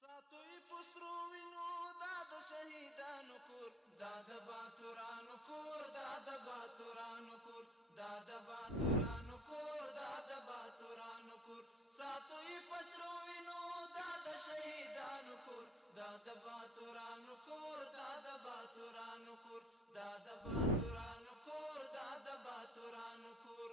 ساتوی پسرو وینو دا د شهیدانو کور دا د باتورانو کور دا د باتورانو کور دا د باتورانو کور دا د باتورانو کور ساتوی پسرو وینو دا د شهیدانو کور دا د باتورانو کور دا د باتورانو کور دا د باتورانو کور دا د باتورانو کور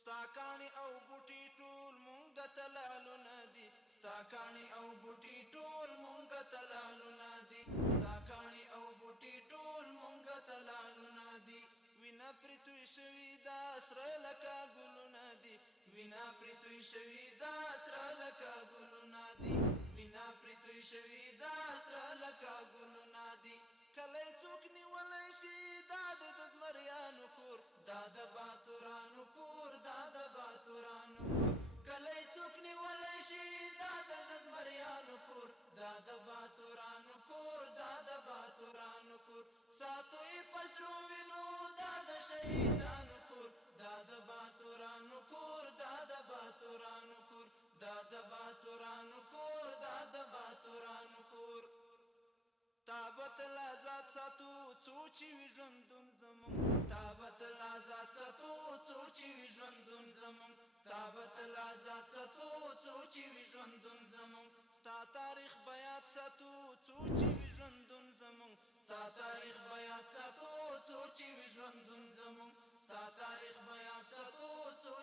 ستا کاڼي او بوټي ټول مونږ ته لالونه دي ستا کاڼي او بوټي ټول مونږ ته لالونه دي ستا کاڼي او بوټي ټول مونږ ته لالونه دي وینا پرې توی شوي دا سره لکه ګلونه دي وینا پرې توی شوي دا سره لکه ګلونه دي وینا پرې توی شوي دا سره لکه ګلونه دي کله څوک نیولی شي دا د زمریانو کور دا د باتورانو کور دا د باتورانو کور کله څوک نیولی شي دا د زمریانو کور دا د باتورانو کور دا د باتورانو کور ساتوی پسرو وینو دا د شهیدانو کور دا د باتورانو کور دا د باتورانو کور دا د باتورانو کور دا د باتورانو کور تابت لازات ساتو څو چې وي ژوندون زمونږ تابت لازات ساتو څو چې وي ژوندون زمونږ تابت لازات ساتو څو چې وي ژوندون زمونږ ستا تاریخ به یاد ساتو څو چې وي ژوندون زمونږ ستا تاریخ به یاد ساتو څو چې وي ژوندون زمونږ ستا تاریخ به یاد ساتو څو